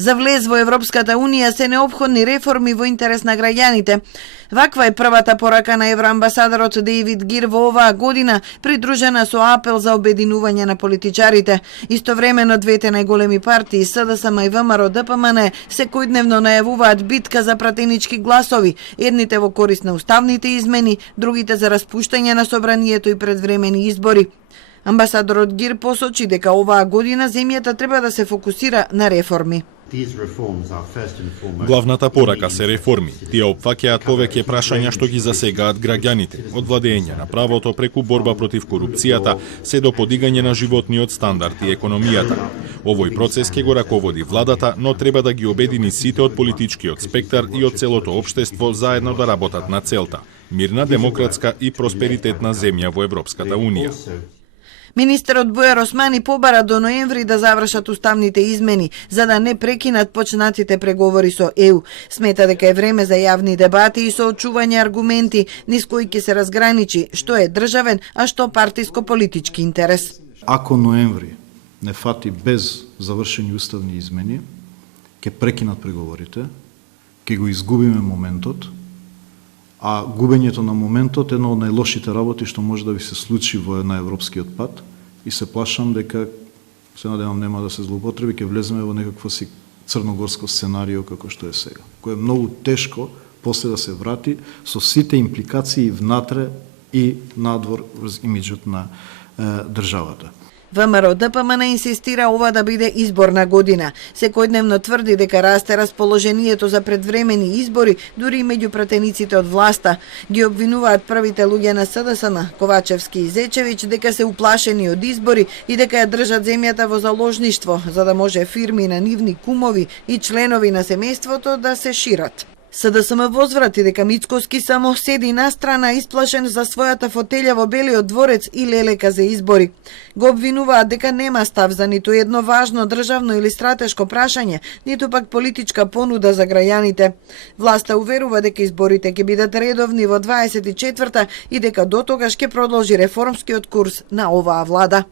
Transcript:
За влез во Европската Унија се неопходни реформи во интерес на граѓаните. Ваква е првата порака на евроамбасадорот Дейвид Гир во оваа година, придружена со апел за обединување на политичарите. Истовремено двете најголеми партии, СДСМ и ВМРО ДПМН, секојдневно најавуваат битка за пратенички гласови, едните во корист на уставните измени, другите за распуштање на собранието и предвремени избори. Амбасадорот Гир посочи дека оваа година земјата треба да се фокусира на реформи. Главната порака се реформи. Тие опфаќаат повеќе прашања што ги засегаат граѓаните, од владење на правото преку борба против корупцијата, се до подигање на животниот стандард и економијата. Овој процес ќе го раководи владата, но треба да ги обедини сите од политичкиот спектар и од целото општество заедно да работат на целта – мирна, демократска и просперитетна земја во Европската Унија. Министерот Бујар Османи побара до ноември да завршат уставните измени, за да не прекинат почнатите преговори со ЕУ. Смета дека е време за јавни дебати и соочување аргументи, низ кои ќе се разграничи што е државен, а што партиско-политички интерес. Ако ноември не фати без завршени уставни измени, ќе прекинат преговорите, ќе го изгубиме моментот, а губењето на моментот е една од најлошите работи што може да ви се случи на европскиот пат и се плашам дека, се надевам нема да се злоупотреби, ќе влеземе во некакво си црногорско сценарио како што е сега, кој е многу тешко после да се врати со сите импликации внатре и надвор врз имиджот на државата. ВМРО ДПМН инсистира ова да биде изборна година. Секојдневно тврди дека расте расположението за предвремени избори, дури и меѓу пратениците од власта. Ги обвинуваат првите луѓе на СДСМ, Ковачевски и Зечевиќ, дека се уплашени од избори и дека ја држат земјата во заложништво, за да може фирми на нивни кумови и членови на семејството да се шират. СДСМ возврати дека Мицкоски само седи настрана исплашен за својата фотелја во Белиот дворец и лелека за избори. Го обвинуваат дека нема став за ниту едно важно државно или стратешко прашање, ниту пак политичка понуда за граѓаните. Власта уверува дека изборите ќе бидат редовни во 24-та и дека дотогаш ќе продолжи реформскиот курс на оваа влада.